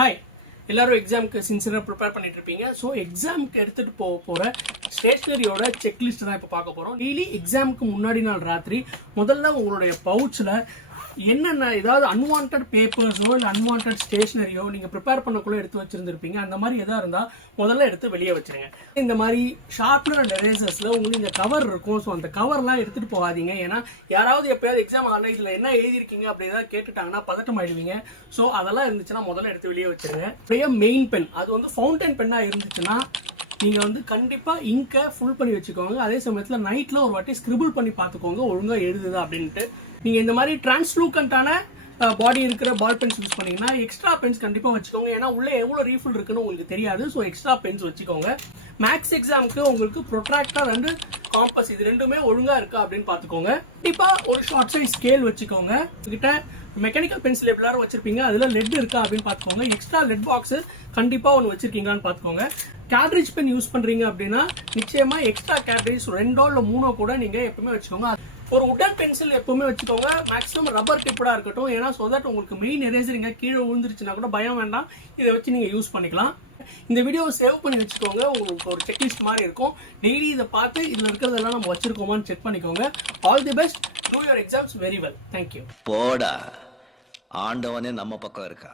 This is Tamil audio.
ஹாய், எல்லாரும் எக்ஸாமுக்கு சின்சியராக ப்ரிப்பேர் பண்ணிட்டு இருப்பீங்க. ஸோ எக்ஸாமுக்கு எடுத்துகிட்டு போகிற ஸ்டேஷ்னரியோட செக்லிஸ்ட் தான் இப்போ பார்க்க போகிறோம். டெய்லி எக்ஸாமுக்கு முன்னாடி நாள் ராத்திரி முதல்ல உங்களுடைய பவுச்சில் என்னென்ன ஏதாவது அன்வான்ட் பேப்பர்ஸோ இல்லை அன்வான்ட் ஸ்டேஷ்னரியோ நீங்கள் ப்ரிப்பேர் பண்ணக்குள்ளே எடுத்து வச்சுருந்துருப்பீங்க. அந்த மாதிரி எதாக இருந்தால் முதல்ல எடுத்து வெளியே வச்சுருங்க. இந்த மாதிரி ஷார்ப்னர் அண்ட் எரேசர்ஸில் உங்களுக்கு இந்த கவர் இருக்கும். ஸோ அந்த கவர்லாம் எடுத்துகிட்டு போகாதீங்க. ஏன்னா யாராவது எப்போயாவது எக்ஸாம் ஆன்லைன் இதில் என்ன எழுதிருக்கீங்க அப்படி ஏதாவது கேட்டுட்டாங்கன்னா பதட்டம் ஆயிடுவீங்க. ஸோ அதெல்லாம் இருந்துச்சுன்னா முதல்ல எடுத்து வெளியே வச்சுருங்க. அப்படியே மெயின் பென், அது வந்து ஃபவுண்டைன் பென்னாக இருந்துச்சுன்னா நீங்கள் வந்து கண்டிப்பாக இங்கை ஃபுல் பண்ணி வச்சுக்கோங்க. அதே சமயத்தில் நைட்டில் ஒரு வாட்டி ஸ்கிரிபிள் பண்ணி பார்த்துக்கோங்க ஒழுங்காக எழுதுதா அப்படின்ட்டு. நீங்கள் இந்த மாதிரி டிரான்ஸ்லூக்கண்டான பாடி இருக்கிற பால் பென்ஸ் யூஸ் பண்ணீங்கன்னா எக்ஸ்ட்ரா பென்ஸ் கண்டிப்பாக வச்சுக்கோங்க. ஏன்னா உள்ளே எவ்வளோ ரீஃபில் இருக்குன்னு உங்களுக்கு தெரியாது. ஸோ எக்ஸ்ட்ரா பென்ஸ் வச்சுக்கோங்க. மேக்ஸ் எக்ஸாமுக்கு உங்களுக்கு ப்ரொட்ராக்டர் அண்ட் காம்பஸ் இது ரெண்டுமே ஒழுங்காக இருக்கா அப்படின்னு பார்த்துக்கோங்க. கண்டிப்பாக ஒரு ஷார்ட் சைஸ் ஸ்கேல் வச்சுக்கோங்க. உங்ககிட்ட மெக்கானிக்கல் பென்சில் எல்லாரும் வச்சிருப்பீங்க, அதில் லெட் இருக்கா அப்படின்னு பார்த்துக்கோங்க. எக்ஸ்ட்ரா லெட் பாக்ஸ் கண்டிப்பாக ஒன்று வச்சிருக்கீங்களான்னு பார்த்துக்கோங்க. கேட்ரிட்ஜ் பென் யூஸ் பண்ணுறீங்க அப்படின்னா நிச்சயமாக எக்ஸ்ட்ரா கேட்ரிட்ஜ் 2 இல்லை 3 கூட நீங்கள் எப்பவுமே வச்சுக்கோங்க. ஒரு உடன் பென்சில் எப்பவுமே வச்சுக்கோங்க. மேக்ஸிமம் ரப்பர் டிப்படாக இருக்கட்டும். ஏன்னா ஸோ தட் உங்களுக்கு மெயின் எரேசரிங்க கீழே விழுந்துருச்சுன்னா கூட பயம் வேண்டாம், இதை வச்சு நீங்கள் யூஸ் பண்ணிக்கலாம். இந்த வீடியோவை சேவ் பண்ணி வச்சுக்கோங்க. உங்களுக்கு ஒரு செக்லிஸ்ட் மாதிரி இருக்கும். டெய்லி இதை பார்த்து இதில் இருக்கிறதெல்லாம் நம்ம வச்சிருக்கோமான்னு செக் பண்ணிக்கோங்க. All the best. Two your exams very well. Thank you. போடா, ஆண்டவனே நம்ம பக்கம் இருக்கா.